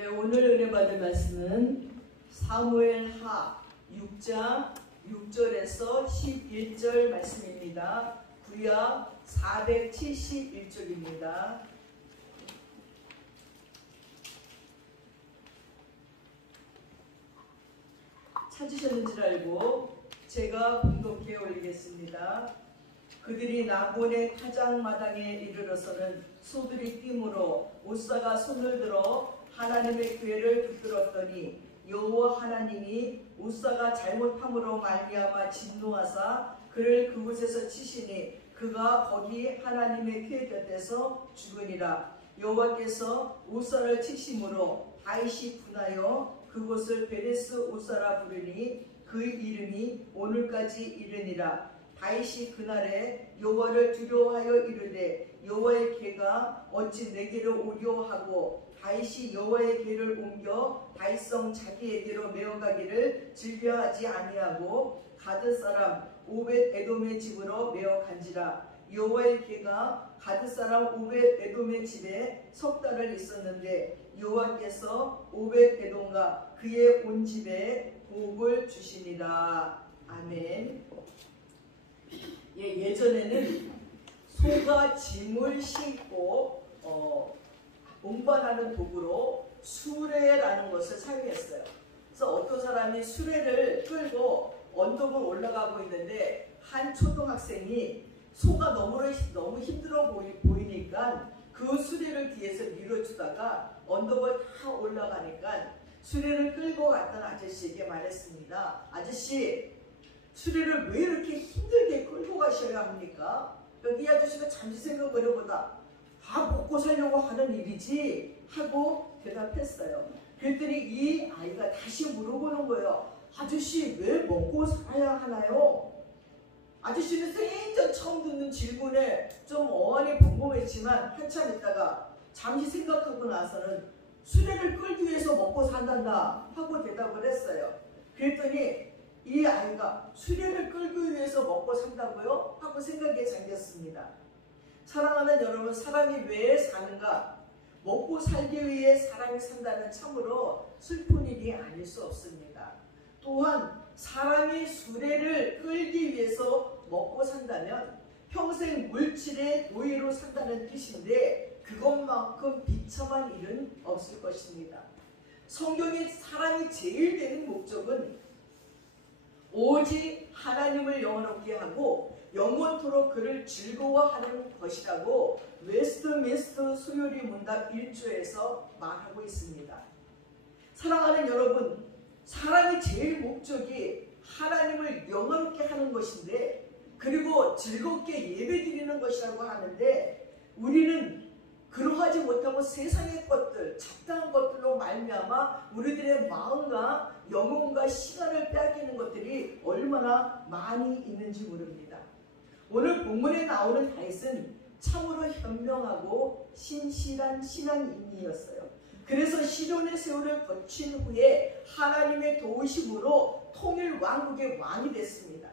네, 오늘 은혜 받을 말씀은 사무엘하 6장 6절에서 11절 말씀입니다. 구약 471쪽입니다. 찾으셨는지 알고 제가 공동께 올리겠습니다. 그들이 나본의 타작마당에 이르러서는 소들이 뛰므로 오사가 손을 들어 하나님의 궤를 붙들었더니 여호와 하나님이 오사가 잘못함으로 말미암아 진노하사 그를 그곳에서 치시니 그가 거기 하나님의 궤 곁에서 죽으니라. 여호와께서 오사를 치심으로 다윗이 분하여 그곳을 베레스 오사라 부르니 그 이름이 오늘까지 이르니라. 다윗이 그날에 여호와를 두려워하여 이르되 여호와의 궤가 어찌 내게로 오려 하고 다윗이 여호와의 궤를 옮겨 다윗성 자기에게로 메어가기를 즐겨하지 아니하고 가드 사람 오벳 에돔의 집으로 메어간지라. 여호와의 궤가 가드 사람 오벳 에돔의 집에 석 달을 있었는데 여호와께서 오벳 에돔과 그의 온 집에 복을 주시니라. 아멘. 예전에는 소가 짐을 싣고 운반하는 도구로 수레라는 것을 사용했어요. 그래서 어떤 사람이 수레를 끌고 언덕을 올라가고 있는데 한 초등학생이 소가 너무 힘들어 보이니까 그 수레를 뒤에서 밀어주다가 언덕을 다 올라가니까 수레를 끌고 갔던 아저씨에게 말했습니다. 아저씨, 수레를 왜 이렇게 힘들게 끌고 가셔야 합니까? 이 아저씨가 잠시 생각해보다 다 먹고 살려고 하는 일이지 하고 대답했어요. 그랬더니 이 아이가 다시 물어보는 거예요. 아저씨, 왜 먹고 살아야 하나요? 아저씨는 생전 처음 듣는 질문에 좀 어안이 벙벙했지만 한참 있다가 잠시 생각하고 나서는 수레를 끌기 위해서 먹고 산단다 하고 대답을 했어요. 그랬더니 이 아이가 수레를 끌기 위해서 먹고 산다고요? 하고 생각에 잠겼습니다. 사랑하는 여러분, 사람이 왜 사는가? 먹고 살기 위해 사람이 산다는 참으로 슬픈 일이 아닐 수 없습니다. 또한 사람이 수레를 끌기 위해서 먹고 산다면 평생 물질의 노예로 산다는 뜻인데 그것만큼 비참한 일은 없을 것입니다. 성경에 사람이 제일 되는 목적은 오직 하나님을 영원롭게 하고 영원토록 그를 즐거워하는 것이라고 웨스트민스터 수요리 문답 1조에서 말하고 있습니다. 사랑하는 여러분, 사람의 제일 목적이 하나님을 영원롭게 하는 것인데 그리고 즐겁게 예배드리는 것이라고 하는데 우리는 그러하지 못하고 세상의 것들, 잡다한 것들로 말미암아 우리들의 마음과 영혼과 시간을 빼앗기는 것들이 얼마나 많이 있는지 모릅니다. 오늘 본문에 나오는 다윗은 참으로 현명하고 신실한 신앙인이었어요. 그래서 시돈의 세월을 거친 후에 하나님의 도우심으로 통일 왕국의 왕이 됐습니다.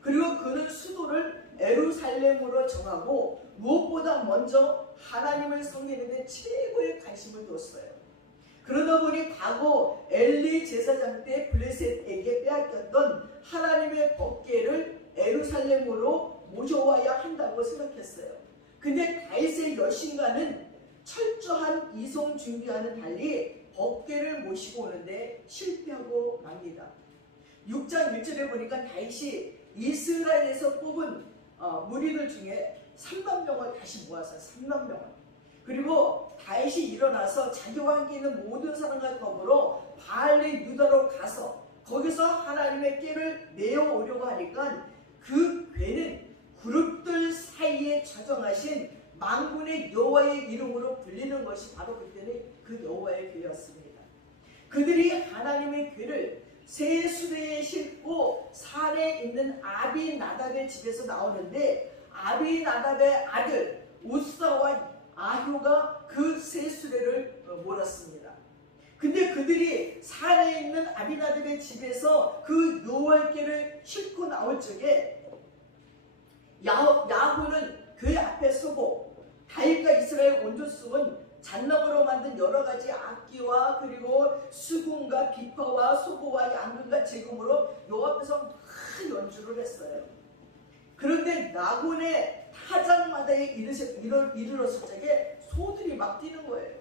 그리고 그는 수도를 예루살렘으로 정하고 무엇보다 먼저 하나님을 섬기는 데 최고의 관심을 뒀어요. 그러다 보니 과거 엘리 제사장 때 블레셋에게 빼앗겼던 하나님의 법궤를 예루살렘으로 모셔와야 한다고 생각했어요. 근데 다윗의 여신과는 철저한 이송 준비와는 달리 법궤를 모시고 오는데 실패하고 맙니다. 6장 1절에 보니까 다윗이 이스라엘에서 뽑은 무리들 중에 3만 명을 다시 모아서 3만 명을 그리고 다윗이 일어나서 자기와 함께 있는 모든 사람과 더불어 바알레 유다로 가서 거기서 하나님의 궤를 내어오려고 하니까 그 궤는 그룹들 사이에 자정하신 만군의 여호와의 이름으로 불리는 것이 바로 그때는 그 여호와의 궤였습니다. 그들이 하나님의 궤를 새 수레에 싣고 산에 있는 아비나답의 집에서 나오는데 아비나답의 아들 우사와 아효가 그 새 수레를 몰았습니다. 근데 그들이 산에 있는 아비나답의 집에서 그 여호와의 궤를 싣고 나올 적에 야후는 그 앞에 서고 다윗과 이스라엘 온 족속은 잣나무로 만든 여러 가지 악기와 그리고 수금과 비파와 소고와 양금과 제금으로 요 앞에서 막 연주를 했어요. 그런데 나곤의 타작마다에 이르렀을 적에 소들이 막 뛰는 거예요.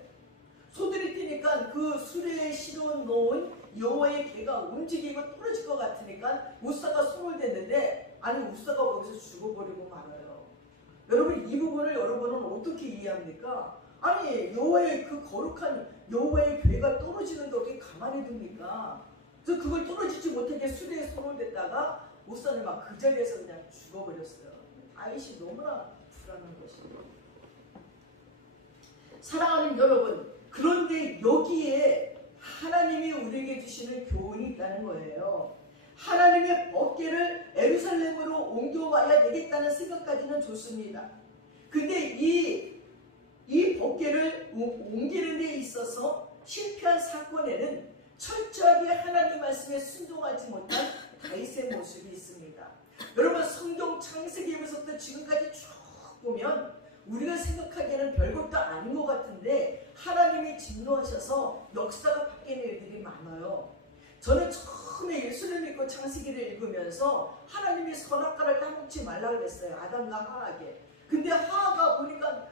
소들이 뛰니까 그 수레에 실어 놓은 여호와의 개가 움직이고 떨어질 것 같으니까 우사가 손을 댔는데 아니 우사가 거기서 죽어버리고 말아요. 여러분 이 부분을 여러분은 어떻게 이해합니까? 아니 여호와의 그 거룩한 여호와의 괴가 떨어지는데 어떻게 가만히 둡니까? 그래서 그걸 떨어지지 못하게 수레에 손을 댔다가 우사는 막 그 자리에서 그냥 죽어버렸어요. 아이씨 너무나 불안한 것이죠. 사랑하는 여러분, 그런데 여기에 하나님이 우리에게 주시는 교훈이 있다는 거예요. 하나님의 법궤를 예루살렘으로 옮겨와야 되겠다는 생각까지는 좋습니다. 근데 이 법궤를 옮기는 데 있어서 실패한 사건에는 철저하게 하나님 말씀에 순종하지 못한 다윗의 모습이 있습니다. 여러분 성경 창세기에서부터 지금까지 쭉 보면 우리가 생각하기에는 별것도 아닌 것 같은데 하나님이 진노하셔서 역사가 바뀌는 일들이 많아요. 저는 처음에 예수를 믿고 창세기를 읽으면서 하나님이 선악과를 따먹지 말라 그랬어요. 아담과 하하에게. 근데 하하가 보니까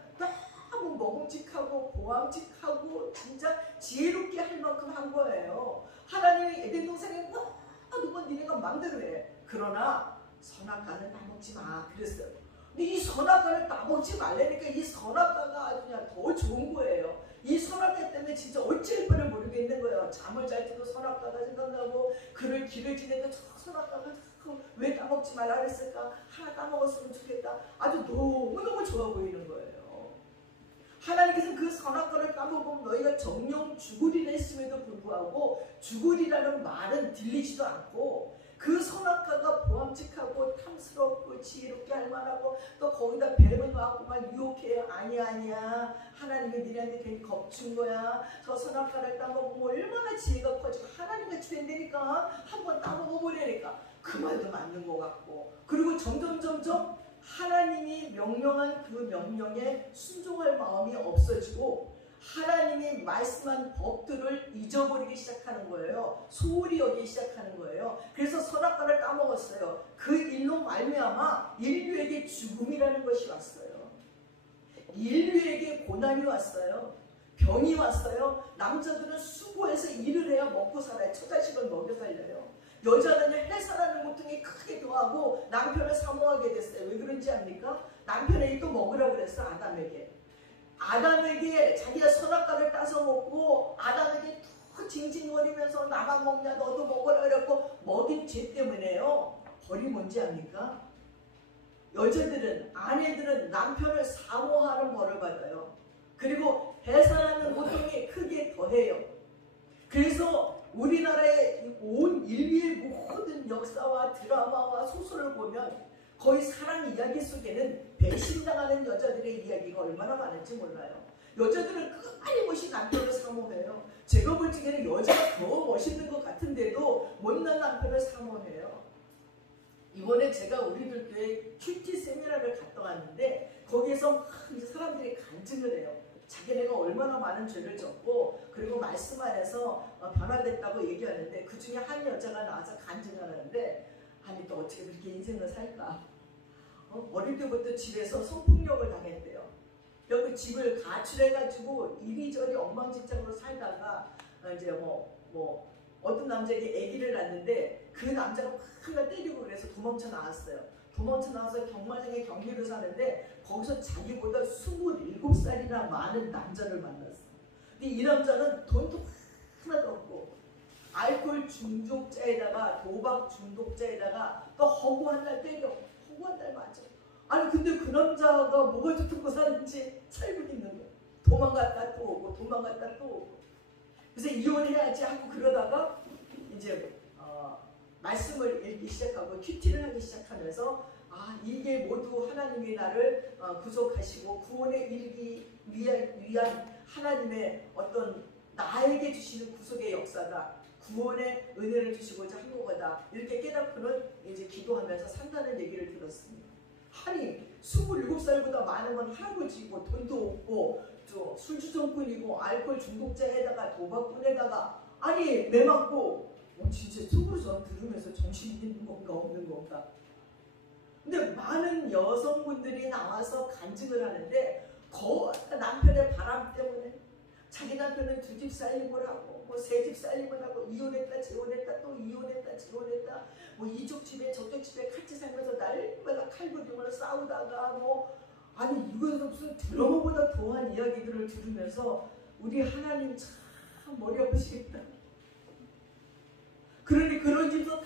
너무 먹음직하고 보암직하고 진짜 지혜롭게 할 만큼 한 거예요. 하나님이 에덴 동산에 너무 니네가 마음대로 해. 그러나 선악과는 따먹지 마 그랬어요. 근데 이 선악과를 따먹지 말라니까 이 선악과가 아주 그냥 더 좋은 거예요. 이 선악과 때문에 진짜 어찌할 뻔을 모르겠는 거예요. 잠을 잘 때도 선악과가 생각나고 길을 지내도 저 선악과가 왜 따먹지 말라 그랬을까? 하나 따먹었으면 좋겠다. 아주 너무너무 좋아 보이는 거예요. 하나님께서는 그 선악과를 따먹으면 너희가 정령 죽으리라 했음에도 불구하고 죽으리라는 말은 들리지도 않고 그 선악과가 보암직하고 탐스럽고 지혜롭게 할 만하고 또 거기다 뱀을 놔갖고 막 유혹해요. 아니야 하나님이 니네한테 괜히 겁준 거야. 저 선악과를 따먹으면 얼마나 지혜가 커지고 하나님같이 된다니까. 한번 따먹어보려니까 그 말도 맞는 것 같고 그리고 점점 하나님이 명령한 그 명령에 순종할 마음이 없어지고 하나님이 말씀한 법들을 잊어버리기 시작하는 거예요. 소홀히 여기기 시작하는 거예요. 그래서 선악과를 따먹었어요. 그 일로 말미암아 인류에게 죽음이라는 것이 왔어요. 인류에게 고난이 왔어요. 병이 왔어요. 남자들은 수고해서 일을 해야 먹고 살아요. 처자식을 먹여 살려요. 여자는 해산하는 고통이 크게 더하고 남편을 사모하게 됐어요. 왜 그런지 압니까? 남편에게 또 먹으라 그랬어. 아담에게 자기가 선악과를 따서 먹고 아담에게 또 징징거리면서 나만 먹냐 너도 먹으라 그랬고 먹인 죄 때문에요. 벌이 뭔지 압니까? 여자들은 아내들은 남편을 사모하는 벌을 받아요. 그리고 해산하는 고통이 크게 더해요. 그래서 우리나라의 온 인류의 모든 역사와 드라마와 소설을 보면 거의 사랑 이야기 속에는 배신당하는 여자들의 이야기가 얼마나 많은지 몰라요. 여자들은 끊임없이 남편을 사모해요. 제가 볼 적에는 여자가 더 멋있는 것 같은데도 못난 남편을 사모해요. 이번에 제가 우리들 교회 큐티 세미나를 갔다 왔는데 거기에서 이제 사람들이 간증을 해요. 자기네가 얼마나 많은 죄를 졌고 그리고 말씀 안에서 변화됐다고 얘기하는데 그 중에 한 여자가 나와서 간증을 하는데 아니 또 어떻게 그렇게 인생을 살까? 어릴 때부터 집에서 성폭력을 당했대요. 여기 집을 가출해가지고 이리저리 엉망진창으로 살다가 이제 어떤 남자에게 아기를 낳는데 그 남자가 막 때리고 그래서 도망쳐 나왔어요. 도망쳐 나와서 경마장에 경기를 사는데 거기서 자기보다 27살이나 많은 남자를 만났어. 근데 이 남자는 돈도 하나도 없고 알코올 중독자에다가 도박 중독자에다가 또 허구한 날 때려. 허구한 날 맞아. 아니 근데 그 남자가 뭐가 좋고 사는지 살고 있는 거야. 도망갔다 또 오고 도망갔다 또 오고. 그래서 이혼해야지 하고 그러다가 이제 말씀을 읽기 시작하고 큐티를 하기 시작하면서 이게 모두 하나님이 나를 구속하시고 구원에 이르기 위한 하나님의 어떤 나에게 주시는 구속의 역사다. 구원의 은혜를 주시고자 한 거다. 이렇게 깨닫고는 이제 기도하면서 산다는 얘기를 들었습니다. 아니 27살보다 많은 건 할아버지고 돈도 없고 술주정꾼이고 알코올 중독자에다가 도박꾼에다가 아니 매 맞고 진짜 속으로 전 들으면서 정신이 있는 건가 없는 건가. 근데 많은 여성분들이 나와서 간증을 하는데 남편의 바람 때문에 자기 남편은 2집 살림을 하고 뭐 3집 살림을 하고 이혼했다 재혼했다 또 이혼했다 재혼했다 뭐 이쪽 집에 저쪽 집에 같이 살면서 날마다 칼부림으로 싸우다가 뭐 아니 이건 무슨 드라마보다 더한 이야기들을 들으면서 우리 하나님 참 머리 아프시겠다. 그러니 그런 집에서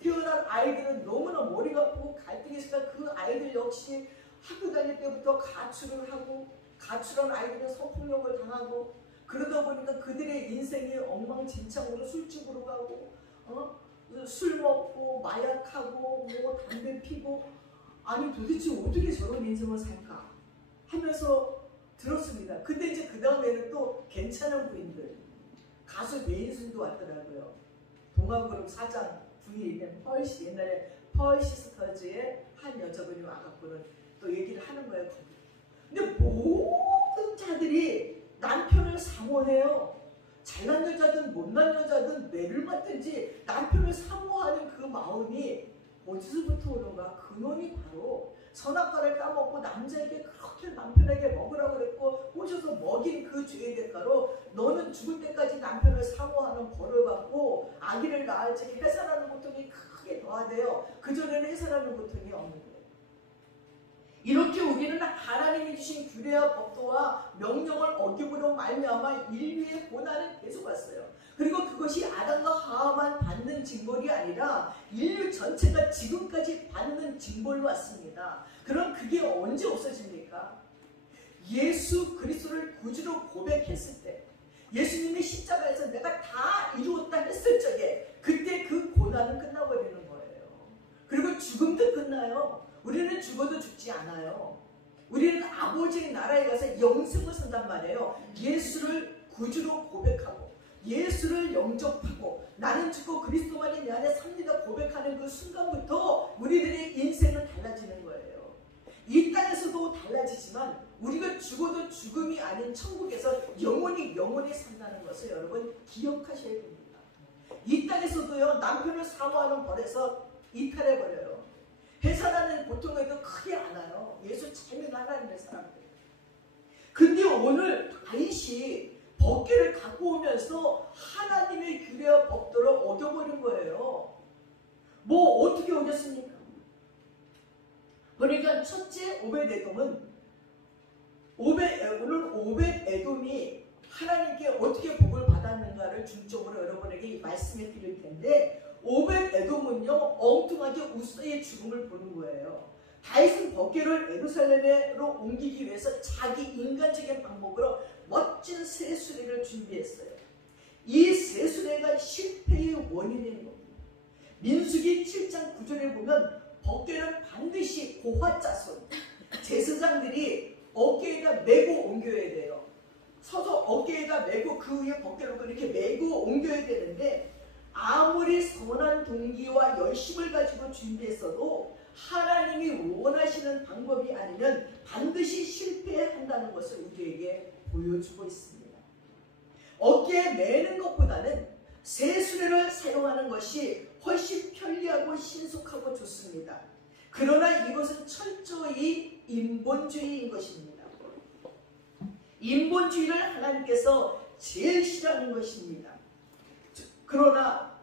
태어난 아이들은 너무나 머리가 아프고 갈등이 있으니까 그 아이들 역시 학교 다닐 때부터 가출을 하고 가출한 아이들은 성폭력을 당하고 그러다 보니까 그들의 인생이 엉망진창으로 술집으로 가고 술 먹고 마약하고 뭐 담배 피고 아니 도대체 어떻게 저런 인생을 살까 하면서 들었습니다. 근데 이제 그 다음에는 또 괜찮은 부인들 가수 배인순도 왔더라고요. 동아그룹 사장 부인인 옛날에 펄시스터즈의 한 여자분이 와갖고는 또 얘기를 하는 거예요. 근데 모든 자들이 남편을 사모해요. 잘난 여자든 못난 여자든 매를 맡든지 남편을 사모하는 그 마음이 어디서부터 오는가? 근원이 바로 선악과를 까먹고 남자에게 그렇게 남편에게 먹으라고 그랬고 꼬셔서 먹인 그 죄의 대가로 너는 죽을 때까지 남편을 사모하는 벌을 받고 아기를 낳을 때 해산하는 고통이 크게 더하대요. 그전에는 해산하는 고통이 없는 거예요. 이렇게 우리는 하나님이 주신 규례와 법도와 명령을 어기므로 말미암아 인류의 고난은 계속 왔어요. 그리고 그것이 아담과 하와만 받는 징벌이 아니라 인류 전체가 지금까지 받는 징벌로 왔습니다. 그럼 그게 언제 없어집니까? 예수 그리스도를 구주로 고백했을 때, 예수님이 십자가에서 내가 다 이루었다 했을 적에 그때 그 고난은 끝나버리는 거예요. 그리고 죽음도 끝나요. 우리는 죽어도 죽지 않아요. 우리는 아버지의 나라에 가서 영생을 산단 말이에요. 예수를 구주로 고백하고 예수를 영접하고 나는 죽고 그리스도만이 내 안에 삽니다 고백하는 그 순간부터 우리들의 인생은 달라지는 거예요. 이 땅에서도 달라지지만 우리가 죽어도 죽음이 아닌 천국에서 영원히 산다는 것을 여러분 기억하셔야 됩니다. 이 땅에서도요 남편을 사모하는 벌에서 이탈해버려요. 해산하는 고통에도 크게 안 와요. 예수 잘 믿는 하나님의 사람들. 근데 오늘 다윗이 법궤를 갖고 오면서 하나님의 규례와 법도를 얻어버린 거예요. 뭐 어떻게 얻었습니까? 그러니까 첫째 오벳에돔은 오늘 오벳에돔이 하나님께 어떻게 복을 받았는가를 중점으로 여러분에게 말씀해 드릴 텐데 오벳에돔은요 엉뚱하게 우사의 죽음을 보는 거예요. 다윗은 법궤를 예루살렘으로 옮기기 위해서 자기 인간적인 방법으로 멋진 새 수레를 준비했어요. 이 새 수레가 실패의 원인인 겁니다. 민수기 7장 9절에 보면 법궤는 반드시 고화자손 제사장들이 어깨에다 메고 옮겨야 돼요. 서서 어깨에다 메고 그 위에 법궤를 이렇게 메고 옮겨야 되는데 아무리 선한 동기와 열심을 가지고 준비했어도 하나님이 원하시는 방법이 아니면 반드시 실패한다는 것을 우리에게 보여주고 있습니다. 어깨에 매는 것보다는 새 수레를 사용하는 것이 훨씬 편리하고 신속하고 좋습니다. 그러나 이것은 철저히 인본주의인 것입니다. 인본주의를 하나님께서 제일 싫어하는 것입니다. 그러나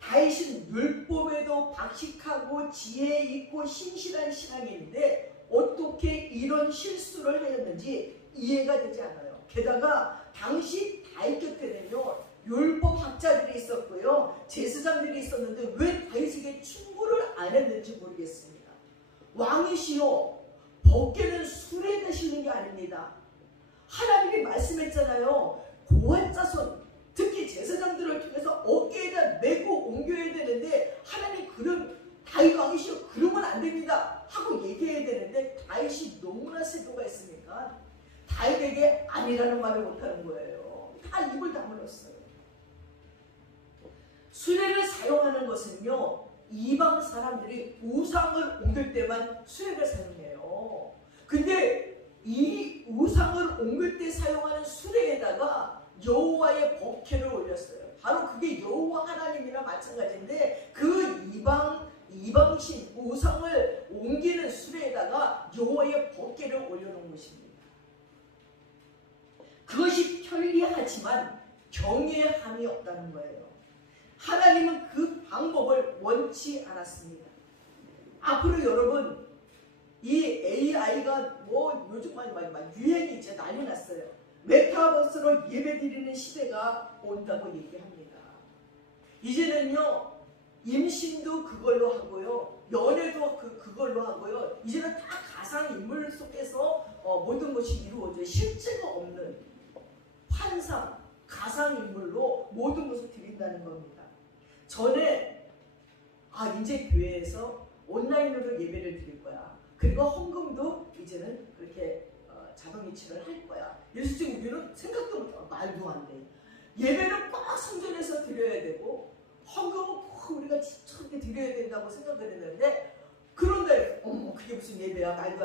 다윗은 율법에도 박식하고 지혜 있고 신실한 신앙인인데 어떻게 이런 실수를 하였는지 이해가 되지 않아요. 게다가 당시 다윗 곁에는요 율법학자들이 있었고요 제사장들이 있었는데 왜 다윗에게 충고를 안 했는지 모르겠습니다. 왕이시여 법궤는 수레 대시는 게 아닙니다. 하나님이 말씀했잖아요. 고환자손 특히 제사장들을 통해서 어깨에다 메고 옮겨야 되는데 하나님 그럼 다윗 왕이시여 그러면 안 됩니다 하고 얘기해야 되는데 다윗이 너무나 세도가 있으니까 다윗에게 아니라는 말을 못하는 거예요. 다 입을 다물었어요. 수레를 사용하는 것은요 이방 사람들이 우상을 옮길 때만 수레를 사용해요. 근데 이 우상을 옮길 때 사용하는 수레에다가 여호와의 법궤를 올렸어요. 바로 그게 여호와 하나님이나 마찬가지인데 그 이방신 우상을 옮기는 수레에다가 여호와의 법궤를 올려놓은 것입니다. 그것이 편리하지만 경외함이 없다는 거예요. 하나님은 그 방법을 원치 않았습니다. 앞으로 여러분 이 AI가 뭐 요즘 많이 유행이 이제 난리 났어요. 메타버스로 예배드리는 시대가 온다고 얘기합니다. 이제는요 임신도 그걸로 하고요, 연애도 그걸로 하고요. 이제는 다 가상인물 속에서 모든 것이 이루어져요. 실제가 없는 환상, 가상인물로 모든 것을 드린다는 겁니다. 전에 이제 교회에서 온라인으로 예배를 드릴 거야. 그리고 헌금도 이제는 그렇게 자동이체를 할 거야. 이래서 지금 우리는 생각도 못하고 말도 안 돼. 예배는 꼭 성전에서 드려야 되고 헌금은 꼭 우리가 저렇게 드려야 된다고 생각을 했는데, 그런데 그게 무슨 예배야, 말도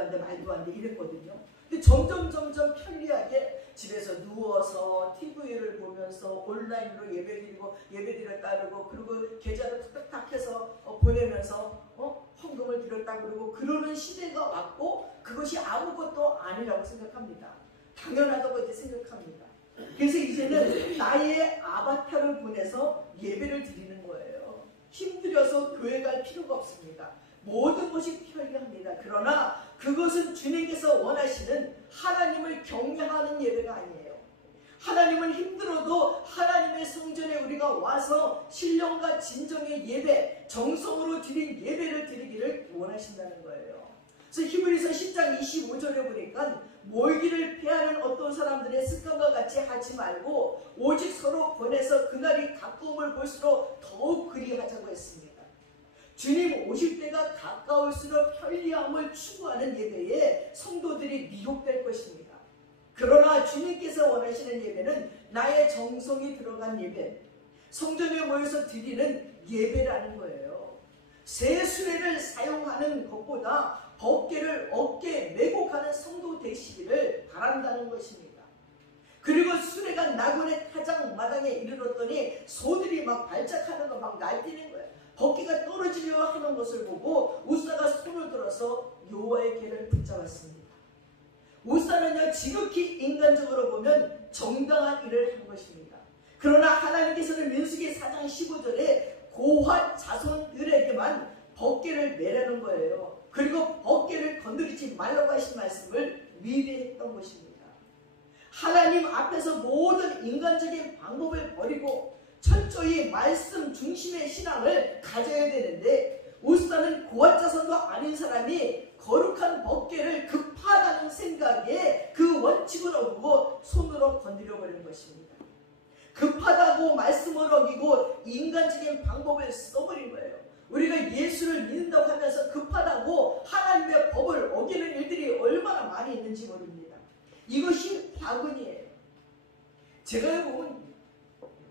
안 돼 이랬거든요. 근데 점점 편리하게 집에서 누워서 TV를 보면서 온라인으로 예배드렸다 그러고, 그리고 계좌를 탁탁탁 해서 보내면서 헌금을 드렸다 그러고 그러는 시대가 왔고, 그것이 아무것도 아니라고 생각합니다. 당연하다고 이제 생각합니다. 그래서 이제는 나의 아바타를 보내서 예배를 드리는 거예요. 힘들여서 교회 갈 필요가 없습니다. 모든 것이 편리합니다. 그러나 그것은 주님께서 원하시는 하나님을 경외하는 예배가 아니에요. 하나님은 힘들어도 하나님의 성전에 우리가 와서 신령과 진정의 예배, 정성으로 드린 예배를 드리기를 원하신다는 거예요. 그래서 히브리서 10장 25절에 보니까 모이기를 피하는 어떤 사람들의 습관과 같이 하지 말고 오직 서로 권해서 그날이 가까움을 볼수록 더욱 그리하자고 했습니다. 주님 오실 때가 가까울수록 편리함을 추구하는 예배에 성도들이 미혹될 것입니다. 그러나 주님께서 원하시는 예배는 나의 정성이 들어간 예배, 성전에 모여서 드리는 예배라는 거예요. 새 수레를 사용하는 것보다 법궤를 어깨에 메고 가는 성도 되시기를 바란다는 것입니다. 그리고 수레가 나그네 타장 마당에 이르렀더니 소들이 막 발작하는 거 막 날뛰는 거예요. 법궤가 떨어지려 하는 것을 보고 우사가 손을 들어서 여호와의 궤를 붙잡았습니다. 우사는요 지극히 인간적으로 보면 정당한 일을 한 것입니다. 그러나 하나님께서는 민수기 4장 15절에 고핫 자손들에게만 법궤를 매라는 거예요. 그리고 법궤를 건드리지 말라고 하신 말씀을 위배했던 것입니다. 하나님 앞에서 모든 인간적인 방법을 버리고 철저히 말씀 중심의 신앙을 가져야 되는데, 우사는 고핫 자손도 아닌 사람이 거룩한 법궤를 급하다는 생각에 그 원칙을 어기고 손으로 건드려 버린 것입니다. 급하다고 말씀을 어기고 인간적인 방법을 써버린 거예요. 우리가 예수를 믿는다고 하면서 급하다고 하나님의 법을 어기는 일들이 얼마나 많이 있는지 모릅니다. 이것이 과근이에요. 제가 보면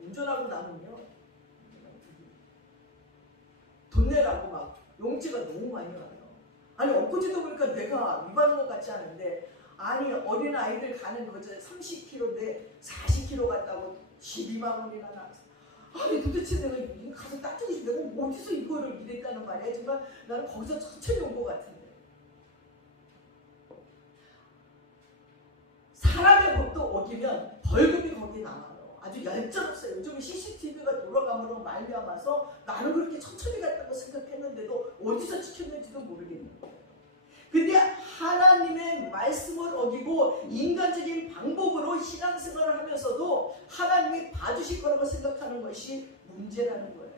운전하고 나면요 돈 내라고 막 용지가 너무 많이 와요. 아니 엊그제도 보니까 내가 위반한 것 같지 않은데, 아니 어린 아이들 가는 거죠 30km인데 40km 갔다고 12만 원이나 나왔어. 아니 도대체 내가 가서 따지고 내가 어디서 이거를 이랬다는 말이야. 정말 나는 거기서 천천히 온 것 같은데. 사람의 법도 어기면 벌금이 거기 남아요. 아주 얄짤없어요. 요즘 CCTV가 돌아감으로 말미암아서 나는 그렇게 천천히 갔다고 생각했는데도 어디서 지켰는지도 모르겠는 거예요. 근데 하나님의 말씀을 어기고 인간적인 방법으로 신앙생활을 하면서도 하나님이 봐주실 거라고 생각하는 것이 문제라는 거예요.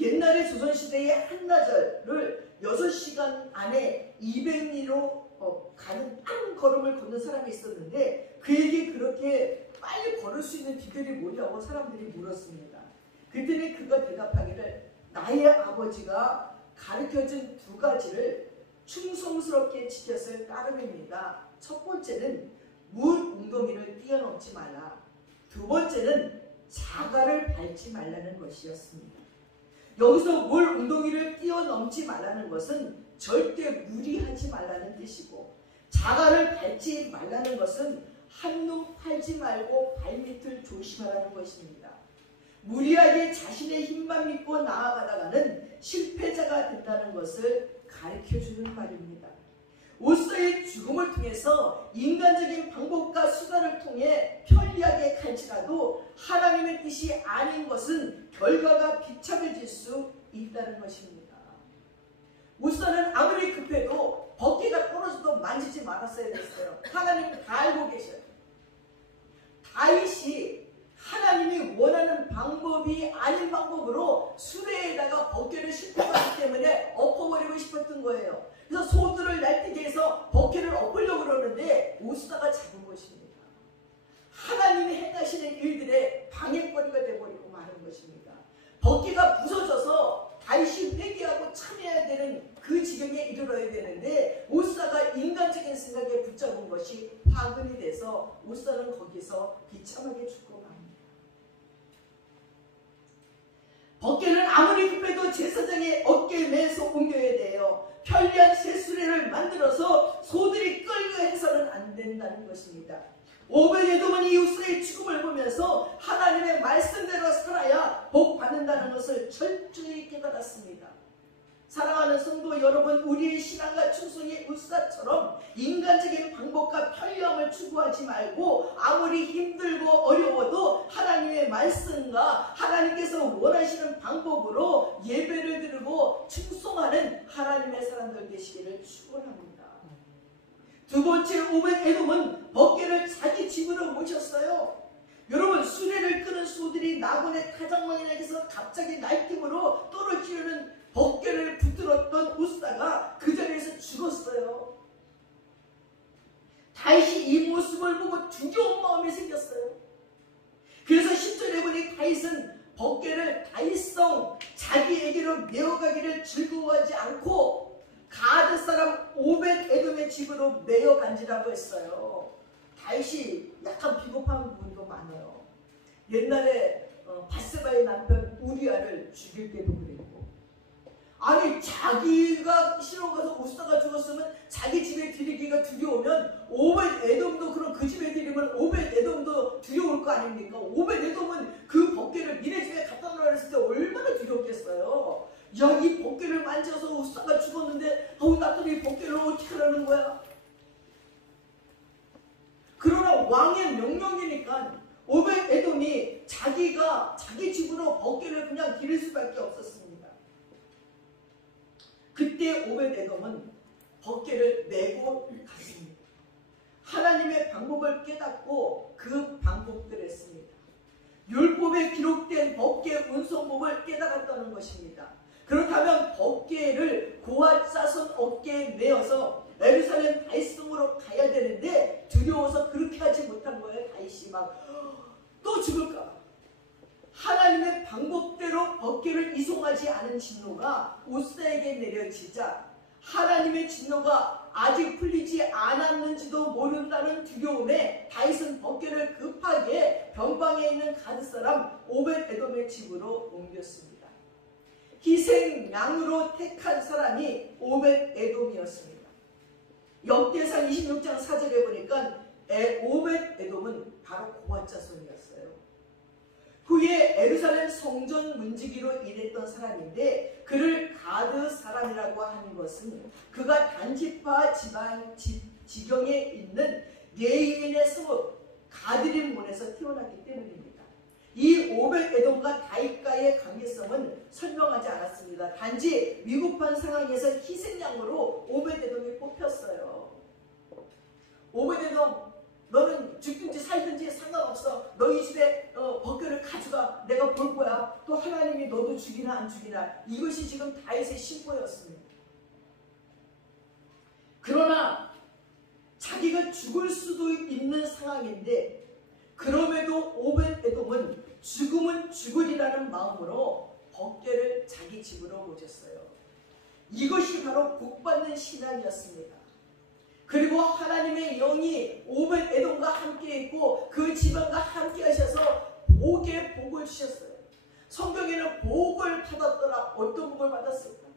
옛날에 조선시대의 한나절을 6시간 안에 200리로 가는 빠른 걸음을 걷는 사람이 있었는데, 그에게 그렇게 빨리 걸을 수 있는 비결이 뭐냐고 사람들이 물었습니다. 그랬더니 그가 대답하기를, 나의 아버지가 가르쳐준 2가지를 충성스럽게 지켰을 따름입니다. 첫 번째는 물 웅덩이를 뛰어넘지 말라. 2번째는 자갈을 밟지 말라는 것이었습니다. 여기서 물 웅덩이를 뛰어넘지 말라는 것은 절대 무리하지 말라는 뜻이고, 자갈을 밟지 말라는 것은 한눈 팔지 말고 발밑을 조심하라는 것입니다. 무리하게 자신의 힘만 믿고 나아가다가는 실패자가 된다는 것을 가르쳐주는 말입니다. 우사의 죽음을 통해서 인간적인 방법과 수단을 통해 편리하게 갈지라도 하나님의 뜻이 아닌 것은 결과가 비참해질 수 있다는 것입니다. 우사는 아무리 급해도 번개가 떨어져도 만지지 말았어야 됐어요. 하나님은 다 알고 계셔요. 다윗이 하나님이 원하는 방법이 아닌 방법으로 수레에다가 번개를 싣고 가기 때문에 엎어버리고 싶었던 거예요. 그래서 소들을 날뛰게 해서 번개를 엎으려고 그러는데 우사가 잡은 것입니다. 하나님이 행하시는 일들의 방해거리가 되어버리고 마는 것입니다. 번개가 부서져서 다시 회개하고 참여해야 되는 그 지경에 이르러야 되는데 우사가 인간적인 생각에 붙잡은 것이 화근이 돼서 우사는 거기서 비참하게 죽고 맙니다. 번개는 아무리 급해도 제사장의 어깨에 매서 옮겨야 돼요. 편리한 새수레를 만들어서 소들이 끌고 해서는 안 된다는 것입니다. 오벳에돔은 이 우사의 죽음을 보면서 하나님의 말씀대로 살아야 복 받는다는 것을 철저히 깨달았습니다. 사랑하는 성도 여러분, 우리의 신앙과 충성의 우사처럼 인간적인 방법과 편리함을 추구하지 말고 아무리 힘들고 어려워도 하나님의 말씀과 하나님께서 원하시는 방법으로 예배를 드리고 충성하는 하나님의 사람들 되시기를 축원합니다. 두 번째, 오벳에돔은 번개를 자기 집으로 모셨어요. 여러분, 수레를 끄는 소들이 나곤의 타작망에서 갑자기 날뛰므로 떨어지려는 번개를 붙들었던 우사가 그 자리에서 죽었어요. 다윗이 이 모습을 보고 두려운 마음이 생겼어요. 그래서 10절에 보니 다윗은 번개를 다윗성 자기에게로 메어가기를 즐거워하지 않고 가드 사람 오벳에돔의 집으로 메어간지라고 했어요. 다윗이 약간 비겁한 부분도 많아요. 옛날에 바세바의 남편 우리아를 죽일 때도 그랬고, 아니 자기가 실어가서 우사가 죽었으면 자기 집에 들이기가 두려우면 오벳에돔도 그럼 그 집에 들이면 오벳에돔도 두려울 거 아닙니까? 오벳에돔은 그 번개를 니네 집에 갖다 놓으라 했을 때 얼마나 두렵겠어요. 야, 이 번개를 만져서 우사가 죽었는데 나도 이 번개를 어떻게 하라는 거야? 그러나 왕의 명령이니까 오벳에돔이 자기가 자기 집으로 번개를 그냥 기를 수밖에 없었습니다. 그때 오벳에돔은 번개를 메고 갔습니다. 하나님의 방법을 깨닫고 그 방법대로 했습니다. 율법에 기록된 번개 운송법을 깨달았다는 것입니다. 그렇다면 번개를 고아 자손 어깨에 메어서 예루살렘 다윗성으로 가야 되는데 두려워서 그렇게 하지 못한 거예요. 다윗이 막 또 죽을까? 하나님의 방법대로 번개를 이송하지 않은 진노가 우사에게 내려지자 하나님의 진노가 아직 풀리지 않았는지도 모른다는 두려움에 다윗은 번개를 급하게 변방에 있는 가드 사람 오벳에돔의 집으로 옮겼습니다. 희생 양으로 택한 사람이 오벳에돔이었습니다. 역대상 26장 4절에 보니까 오벳에돔은 바로 고아 자손이었어요. 후에 예루살렘 성전 문지기로 일했던 사람인데 그를 가드 사람이라고 하는 것은 그가 단지파 지방 지경에 있는 예인의 성읍 가드림몬에서 태어났기 때문입니다. 이 오벳에돔과 다윗과의 관계성은 설명하지 않았습니다. 단지 위급한 상황에서 희생양으로 오벳에돔이 뽑혔어요. 오벳에돔, 너는 죽든지 살든지 상관없어. 너희 집에 번개를 가져가. 내가 볼 거야. 또 하나님이 너도 죽이나 안 죽이나. 이것이 지금 다윗의 신고였습니다. 그러나 자기가 죽을 수도 있는 상황인데 그럼에도 오벳에돔은 죽음은 죽으리라는 마음으로 번개를 자기 집으로 모셨어요. 이것이 바로 복받는 신앙이었습니다. 그리고 하나님의 영이 오벳에돔과 함께 있고 그 집안과 함께 하셔서 복에 복을 주셨어요. 성경에는 복을 받았더라. 어떤 복을 받았을까?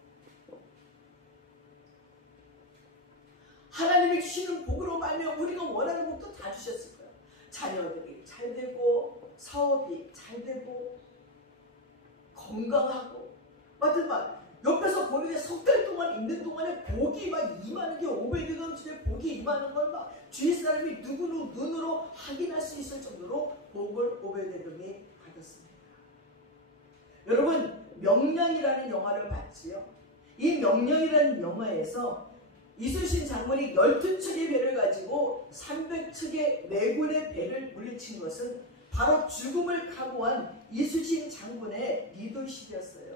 하나님이 주시는 복으로 말미암아 우리가 원하는 복도 다 주셨을 거예요. 자녀들이 잘 되고 사업이 잘 되고 건강하고 맞든 말 옆에서 보는데 석 달 동안 있는 동안에 복이 막 임하는 게 오베드돔 집에 복이 임하는 걸 막 주위 사람이 누구는 눈으로 확인할 수 있을 정도로 복을 오베드돔이 받았습니다. 여러분 명량이라는 영화를 봤지요. 이 명량이라는 영화에서 이순신 장군이 12척의 배를 가지고 300척의 왜군의 배를 물리친 것은 바로 죽음을 각오한 이순신 장군의 리더십이었어요.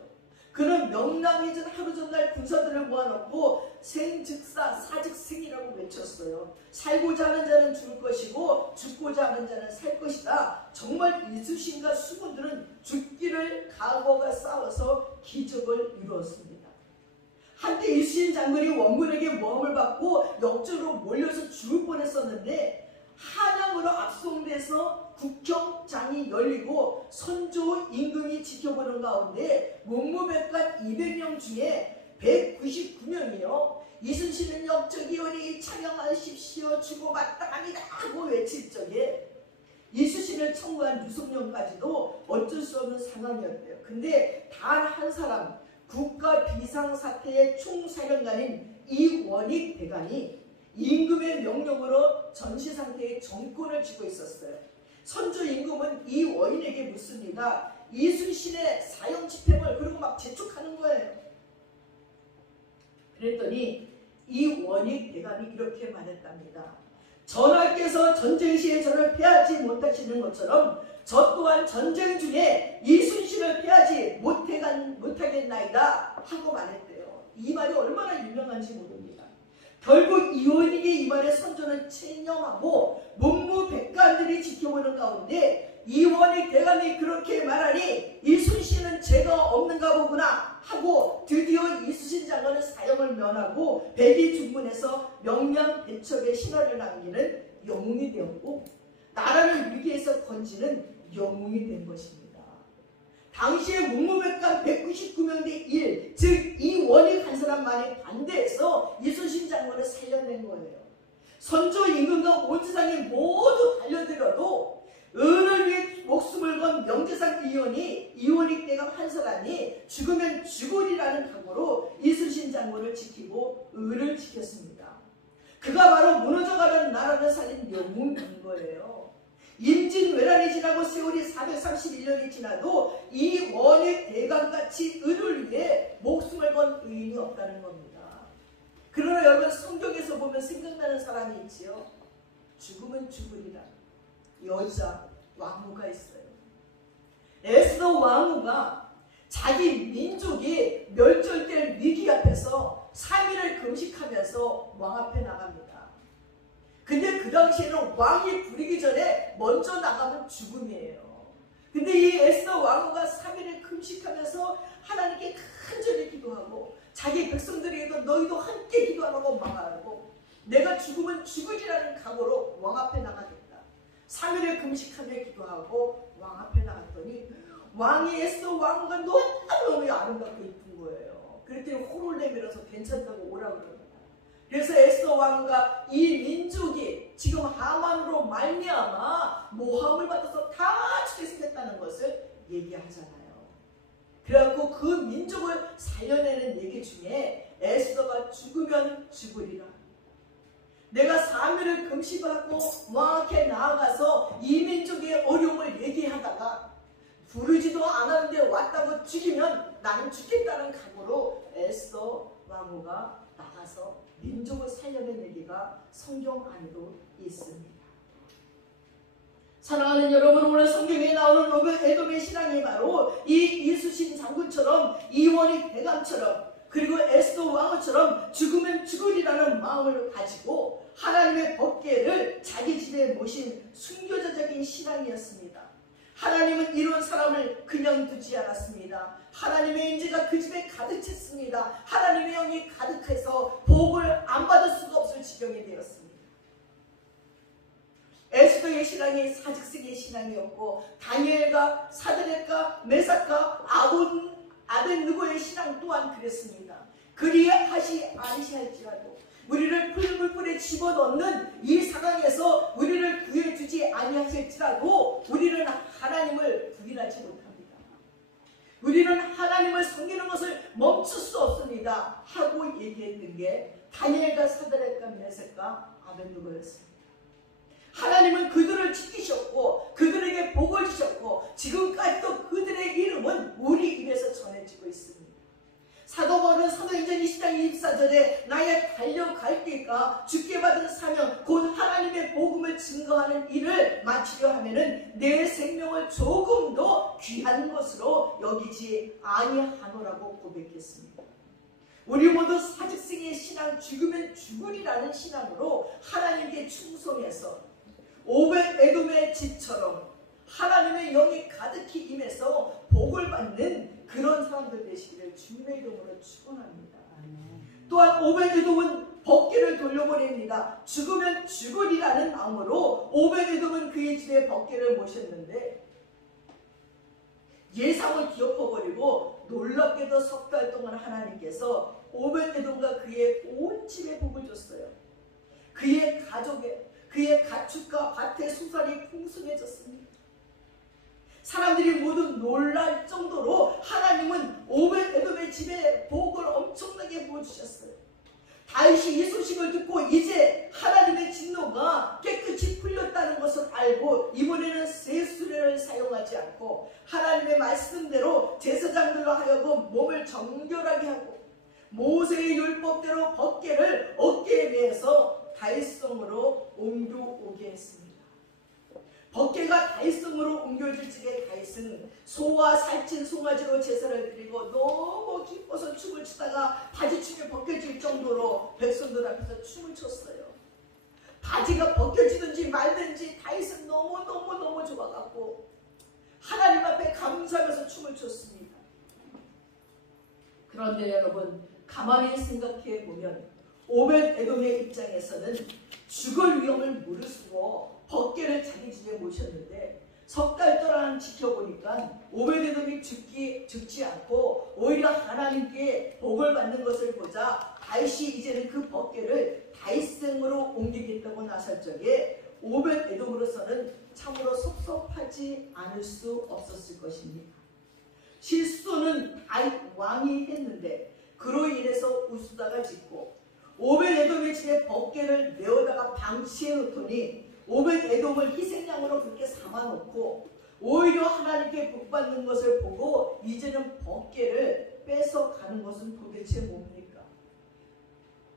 그는 명랑해진 하루 전날 군사들을 모아놓고 생즉사 사즉생이라고 외쳤어요. 살고자 하는 자는 죽을 것이고 죽고자 하는 자는 살 것이다. 정말 이순신과 수군들은 죽기를 각오가 싸워서 기적을 이루었습니다. 한때 이순신 장군이 원군에게 모함을 받고 역적으로 몰려서 죽을 뻔했었는데 한양으로 압송돼서 국경장이 열리고 선조 임금이 지켜보는 가운데 문무백관 200명 중에 199명이요. 이순신은 역적이오니 찬양하십시오. 주고 마땅합니다 하고 외칠 적에 이순신을 청구한 유승룡까지도 어쩔 수 없는 상황이었대요. 근데 단 한 사람 국가 비상사태의 총사령관인 이원익 대감이 임금의 명령으로 전시상태의 정권을 쥐고 있었어요. 선조 임금은 이 원인에게 묻습니다. 이순신의 사형집행을 그리고 막 재촉하는 거예요. 그랬더니 이 원익 대감이 이렇게 말했답니다. 전하께서 전쟁 시에 저를 패하지 못하시는 것처럼 저 또한 전쟁 중에 이순신을 패하지 못하겠나이다 하고 말했대요. 이 말이 얼마나 유명한지 모릅니다. 결국 이원익의 이 말에 선조는 체념하고 문무백관들이 지켜보는 가운데 이원익 대감이 그렇게 말하니 이순신은 죄가 없는가 보구나 하고 드디어 이순신 장관은 사형을 면하고 백이 중문에서 명량 대첩의 신화를 남기는 영웅이 되었고 나라를 위기에서 건지는 영웅이 된 것입니다. 당시에 문무백관 199명 대 1, 즉 이원익 한 사람만이 반대해서 이순신 장군을 살려낸 거예요. 선조 임금과 온 세상이 모두 달려들어도 을을 위해 목숨을 건 명재상 이원이 이원익 대감 한 사람이 죽으면 죽으리라는 각오로 이순신 장군을 지키고 을을 지켰습니다. 그가 바로 무너져가는 나라를 살린 영웅인 거예요. 임진왜란이 지나고 세월이 431년이 지나도 이 원익 대감같이 을을 위해 목숨을 건 의인이 없다는 겁니다. 그러나 여러분 성경에서 보면 생각나는 사람이 있지요. 죽으면 죽으리라 여자 왕후가 있어요. 에스더 왕후가 자기 민족이 멸절될 위기 앞에서 3일을 금식하면서 왕 앞에 나갑니다. 근데 그 당시에는 왕이 부리기 전에 먼저 나가면 죽음이에요. 근데 이 에스더 왕후가 3일을 금식하면서 하나님께 간절히 기도하고 자기 백성들에게도 너희도 함께 기도하라고 말하고 내가 죽으면 죽으리라는 각오로 왕 앞에 나가겠다. 3일을 금식하며 기도하고 왕 앞에 나갔더니 왕이 에스더 왕후가 너무너무 아름답고 이쁜 거예요. 그랬더니 호를 내밀어서 괜찮다고 오라고 그러는 거예요. 그래서 에스더 왕후가 이 민족이 지금 하만으로 말미암아 모함을 받아서 다 죽겠다는 것을 얘기하잖아요. 그래갖고 그 민족을 살려내는 얘기 중에 에스더가 죽으면 죽으리라. 내가 3일을 금식하고 왕 앞에 나아가서 이 민족의 어려움을 얘기하다가 부르지도 않았는데 왔다고 죽이면 나는 죽겠다는 각오로 에스더 왕후가 나가서 민족을 살려낸 얘기가 성경 안에도 있습니다. 사랑하는 여러분, 오늘 성경에 나오는 에돔의 신앙이 바로 이 이순신 장군처럼 이원익 대감처럼 그리고 에스더 왕후처럼 죽으면 죽으리라는 마음을 가지고 하나님의 법궤를 자기 집에 모신 순교자적인 신앙이었습니다. 하나님은 이런 사람을 그냥 두지 않았습니다. 하나님의 인재가 그 집에 가득 찼습니다. 하나님의 영이 가득해서 복을 안 받을 수가 없을 지경이 되었습니다. 에스더의 신앙이 사직생의 신앙이었고 다니엘과 사드렉과 메삭과 아벤느고의 신앙 또한 그랬습니다. 그리하시 아니시할지라도 우리를 풀물불에 집어넣는 이 상황에서 우리를 구해주지 아니하실지라도 우리는 하나님을 부인하지 못합니다. 우리는 하나님을 섬기는 것을 멈출 수 없습니다 하고 얘기했던 게 다니엘과 사드락과 메삭과 아벳느고였습니다. 하나님은 그들을 지키셨고 그들에게 복을 주셨고 지금까지도 그들의 이름은 우리 입에서 전해지고 있습니다. 사도 바울은 사도행전 20장 24절에 나의 달려갈 길과 주께 받은 사명 곧 하나님의 복음을 증거하는 일을 마치려 하면은 내 생명을 조금도 귀한 것으로 여기지 아니하노라고 고백했습니다. 우리 모두 사직생의 신앙, 죽으면 죽으리라는 신앙으로 하나님께 충성해서 오벳에돔의 집처럼 하나님의 영이 가득히 임해서 복을 받는 그런 사람들 되시기를 주님의 이름으로 축원합니다. 또한 오벳에돔은 법궤를 돌려보냅니다. 죽으면 죽으리라는 마음으로 오벳에돔은 그의 집에 법궤를 모셨는데 예상을 기억해버리고 놀랍게도 석 달 동안 하나님께서 오벳에돔과 그의 온 집에 복을 줬어요. 그의 가족의 그의 가축과 밭의 소산이 풍성해졌습니다. 사람들이 모두 놀랄 정도로 하나님은 오벳에돔의 집에 복을 엄청나게 부어주셨어요. 다윗이 이 소식을 듣고 이제 하나님의 진노가 깨끗이 풀렸다는 것을 알고 이번에는 새 수레를 사용하지 않고 하나님의 말씀대로 제사장들로 하여금 몸을 정결하게 하고 모세의 율법대로 법궤를 어깨에 매서 다윗성으로 옮겨오게 했습니다. 법궤가 다윗성으로 옮겨질 적에 다윗은 소와 살찐 송아지로 제사를 드리고 너무 기뻐서 춤을 추다가 바지춤이 벗겨질 정도로 백성들 앞에서 춤을 췄어요. 바지가 벗겨지든지 말든지 다윗은 너무 좋아갖고 하나님 앞에 감사하면서 춤을 췄습니다. 그런데 여러분 가만히 생각해 보면 오벳에돔의 입장에서는 죽을 위험을 무릅쓰고 법궤를 자기 집에 모셨는데 석 달 동안 지켜보니까 오벳에돔이 죽지 않고 오히려 하나님께 복을 받는 것을 보자 다윗이 이제는 그 법궤를 다윗성으로 옮기겠다고 나설 적에 오벳에돔으로서는 참으로 섭섭하지 않을 수 없었을 것입니다. 실수는 다윗 왕이 했는데 그로 인해서 우스다가 짓고 오벳에돔의 집에 법궤를 메어다가 방치해 놓더니 오벳에돔을 희생양으로 그렇게 삼아놓고 오히려 하나님께 복받는 것을 보고 이제는 법궤를 뺏어가는 것은 도대체 뭡니까?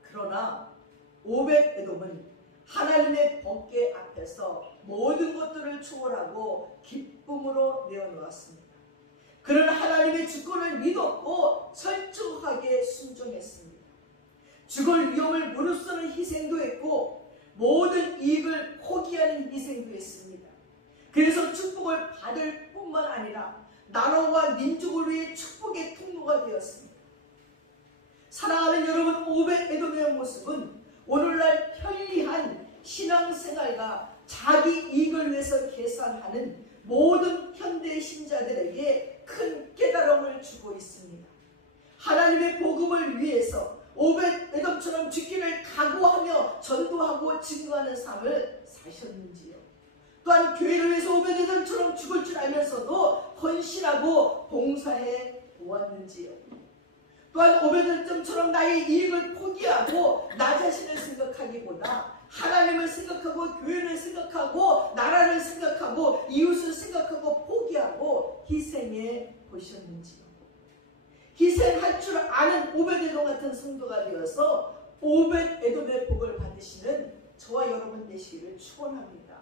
그러나 오벳에돔은 하나님의 법궤 앞에서 모든 것들을 초월하고 기쁨으로 내어놓았습니다. 그는 하나님의 주권을 믿었고 철저하게 순종했습니다. 죽을 위험을 무릅쓰는 희생도 했고 모든 이익을 포기하는 희생도 했습니다. 그래서 축복을 받을 뿐만 아니라 나라와 민족을 위해 축복의 통로가 되었습니다. 사랑하는 여러분, 오벳에돔의 모습은 오늘날 편리한 신앙생활과 자기 이익을 위해서 계산하는 모든 현대 신자들에게 큰 깨달음을 주고 있습니다. 하나님의 복음을 위해서 오벳에돔처럼 죽기를 각오하며 전도하고 증거하는 삶을 사셨는지요? 또한 교회를 위해서 오벳에돔처럼 죽을 줄 알면서도 헌신하고 봉사해 보았는지요? 또한 오벳에돔처럼 나의 이익을 포기하고 나 자신을 생각하기보다 하나님을 생각하고 교회를 생각하고 나라를 생각하고 이웃을 생각하고 포기하고 희생해 보셨는지요? 희생할 줄 아는 오벳에돔 같은 성도가 되어서 오벳에돔의 복을 받으시는 저와 여러분 되시기를 축원합니다.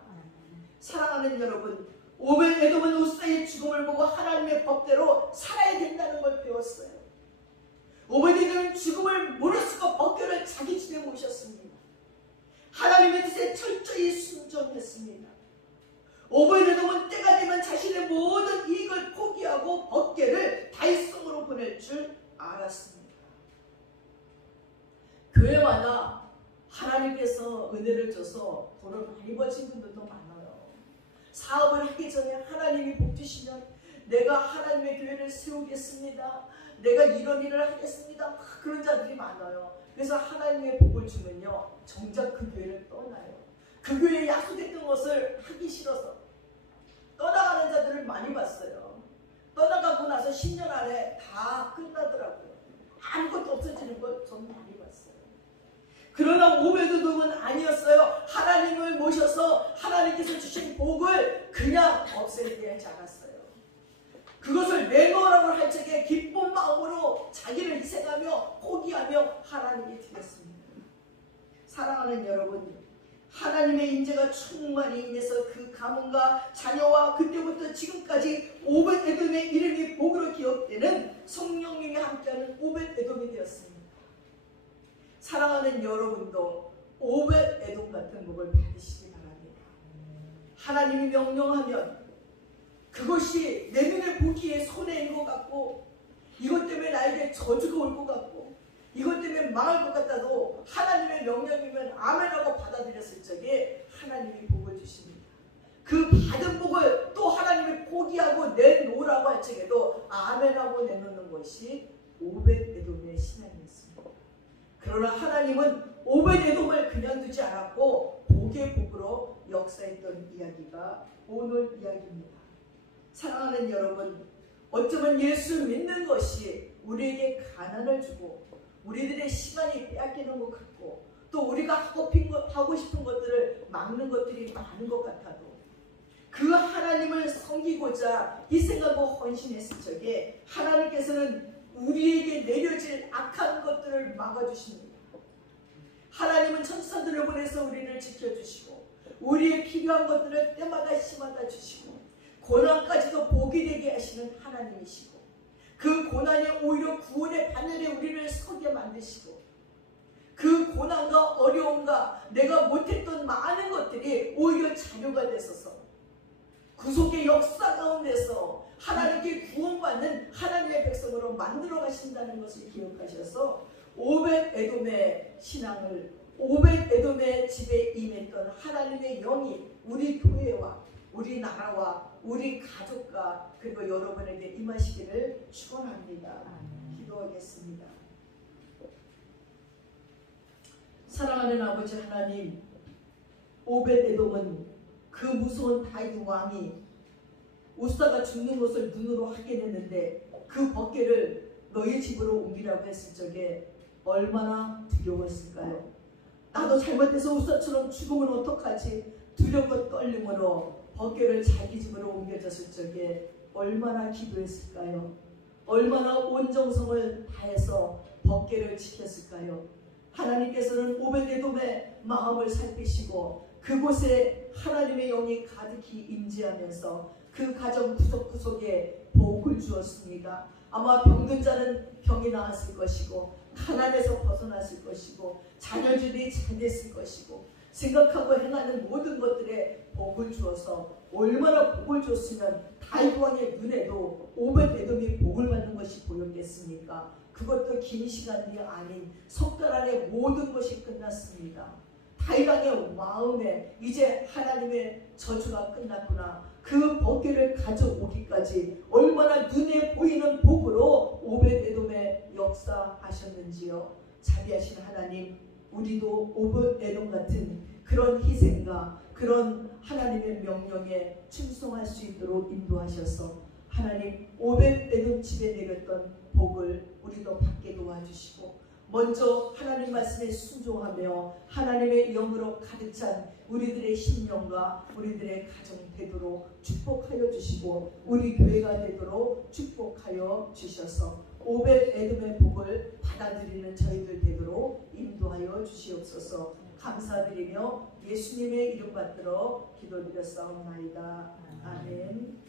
사랑하는 여러분, 오벳에돔은 우사의 죽음을 보고 하나님의 법대로 살아야 된다는 걸 배웠어요. 오벳에돔은 죽음을 무릅쓰고 법궤를 자기 집에 모셨습니다. 하나님의 뜻에 철저히 순종했습니다. 오벳에돔은 때가 되면 자신의 모든 이익을 포기하고 법궤를 다윗성으로 보낼 줄 알았습니다. 교회마다 하나님께서 은혜를 줘서 돈을 많이 버신 분들도 많아요. 사업을 하기 전에 하나님이 복 주시면 내가 하나님의 교회를 세우겠습니다. 내가 이런 일을 하겠습니다. 그런 자들이 많아요. 그래서 하나님의 복을 주면요, 정작 그 교회를 떠나요. 그 교회에 약속했던 것을 하기 싫어서 떠나가는 자들을 많이 봤어요. 떠나가고 나서 10년 안에 다 끝나더라고요. 아무것도 없어지는 걸 저는 많이 봤어요. 그러나 오베드돔은 아니었어요. 하나님을 모셔서 하나님께서 주신 복을 그냥 없애게 하지 않았어요. 그것을 내놓으라고 할 적에 기쁜 마음으로 자기를 희생하며 포기하며 하나님께 드렸습니다. 사랑하는 여러분, 하나님의 인재가 충만히 임해서 그 가문과 자녀와 그때부터 지금까지 오벳에돔의 이름이 복으로 기억되는 성령님이 함께하는 오벳에돔이 되었습니다. 사랑하는 여러분도 오벳에돔 같은 복을 받으시기 바랍니다. 하나님이 명령하면 그것이 내 눈에 보기에 손해인 것 같고, 이것 때문에 나에게 저주가 올 것 같고, 이것 때문에 망할 것 같아도 하나님의 명령이면 아멘하고 받아들였을 적에 하나님이 복을 주십니다. 그 받은 복을 또 하나님이 포기하고 내놓으라고 할 적에도 아멘하고 내놓는 것이 오벳에돔의 신앙이었습니다. 그러나 하나님은 오벳에돔을 그냥 두지 않았고 복의 복으로 역사했던 이야기가 오늘 이야기입니다. 사랑하는 여러분, 어쩌면 예수 믿는 것이 우리에게 가난을 주고 우리들의 시간이 빼앗기는 것 같고 또 우리가 하고 싶은 것들을 막는 것들이 많은 것 같아도 그 하나님을 섬기고자 희생하고 헌신했을 적에 하나님께서는 우리에게 내려질 악한 것들을 막아주십니다. 하나님은 천사들을 보내서 우리를 지켜주시고 우리의 필요한 것들을 때마다 심어다 주시고 고난까지도 복이 되게 하시는 하나님이시고 그 고난이 오히려 구원의 바늘에 우리를 서게 만드시고 그 고난과 어려움과 내가 못했던 많은 것들이 오히려 자료가 되소서 구속의 역사 가운데서 하나님께 구원받는 하나님의 백성으로 만들어 가신다는 것을 기억하셔서 오벳에돔의 신앙을 오벳에돔의 집에 임했던 하나님의 영이 우리 교회와 우리 나라와 우리 가족과 그리고 여러분에게 임하시기를 축원합니다. 기도하겠습니다. 사랑하는 아버지 하나님, 오벳에돔은 그 무서운 다윗 왕이 우사가 죽는 것을 눈으로 확인했는데 그 벗개를 너희 집으로 옮기라고 했을 적에 얼마나 두려웠을까요? 나도 잘못해서 우사처럼 죽으면 어떡하지? 두렵고 떨림으로 벗개를 자기 집으로 옮겨졌을 적에 얼마나 기도했을까요? 얼마나 온 정성을 다해서 벗개를 지켰을까요? 하나님께서는 오벳에돔의 마음을 살피시고 그곳에 하나님의 영이 가득히 임재하면서 그 가정 구석구석에 복을 주었습니다. 아마 병든 자는 병이 나았을 것이고 가난에서 벗어났을 것이고 자녀들이 잘 됐을 것이고 생각하고 행하는 모든 것들에 복을 주어서 얼마나 복을 줬으면 다윗 왕의 눈에도 오벳에돔이 복을 받는 것이 보였겠습니까? 그것도 긴 시간이 아닌 석 달 안에 모든 것이 끝났습니다. 다윗 왕의 마음에 이제 하나님의 저주가 끝났구나. 그 벗개를 가져오기까지 얼마나 눈에 보이는 복으로 오벳에돔의 역사하셨는지요. 자비하신 하나님, 우리도 오벳에돔 같은 그런 희생과 그런 하나님의 명령에 충성할 수 있도록 인도하셔서 하나님 오벳에돔 집에 내렸던 복을 우리도 받게 도와주시고 먼저 하나님 말씀에 순종하며 하나님의 영으로 가득 찬 우리들의 심령과 우리들의 가정 되도록 축복하여 주시고 우리 교회가 되도록 축복하여 주셔서 오벳에돔의 복을 받아들이는 저희들 되도록 인도하여 주시옵소서. 감사드리며 예수님의 이름 받들어 기도드렸사옵나이다. 아멘.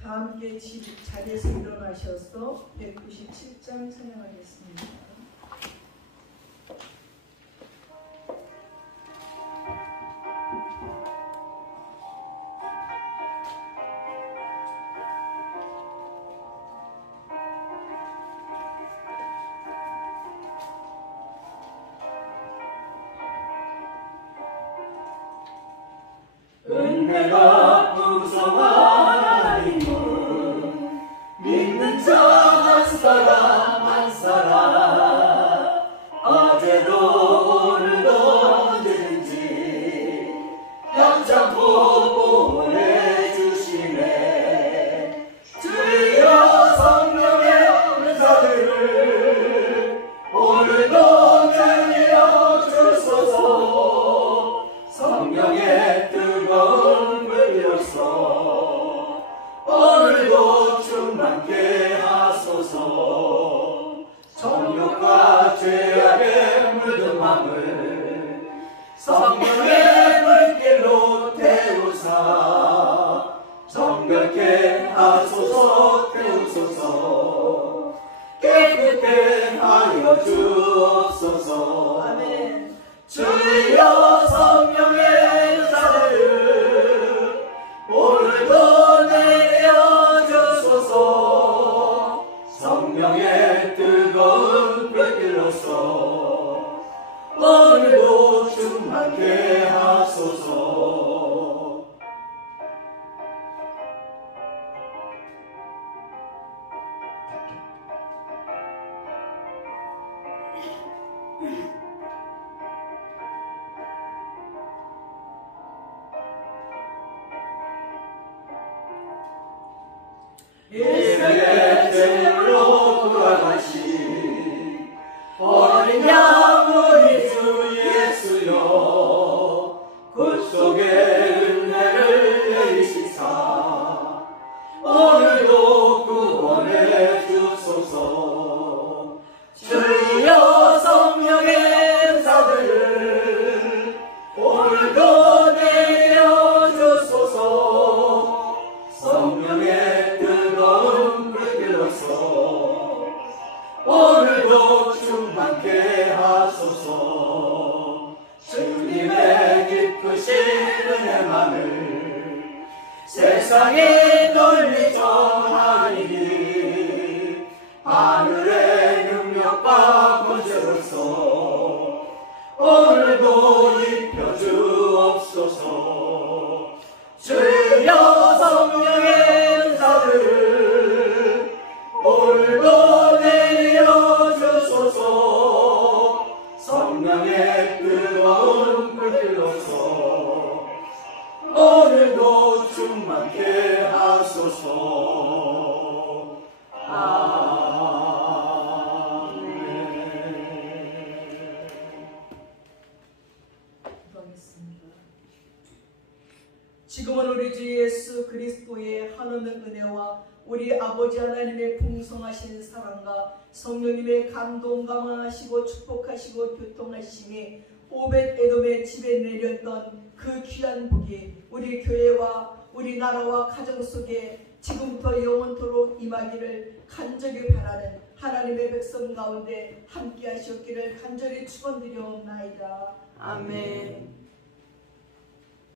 다 함께 자리에서 일어나셔서 197장 찬양하겠습니다. 은혜가 풍성하나니 주옵소서. 아멘. 주여 성령의 은사를 오늘도 내려주소서. 성령의 뜨거운 불길로서 오늘도 충만케 하소서. 일생의 제물로 돌아가신 어린 양 우리 주 예수여, 굿속의 은혜를 내리시사 오늘도 구원해 주소서. 주여 성령의 은사들을 오늘도 내려주소서. 성령의 뜨거운 불길로서 오늘도 충만케 하소서. 주님의 깊으신 은혜만을 세상에 널리 전하리니 하늘의 능력과 권세로서 오늘도 입혀주옵소서. 주여 성령의 은사들을 오늘도 내려주소서. 성령의 뜨거운 불길로서 오늘도 충만케 하소서. 지금은 우리 주 예수 그리스도의 한없는 은혜와 우리 아버지 하나님의 풍성하신 사랑과 성령님의 감동 감화하시고 축복하시고 교통하심이 오벳 에돔의 집에 내렸던 그 귀한 복이 우리 교회와 우리 나라와 가정 속에 지금부터 영원토록 임하기를 간절히 바라는 하나님의 백성 가운데 함께 하셨기를 간절히 축원드려옵나이다. 아멘.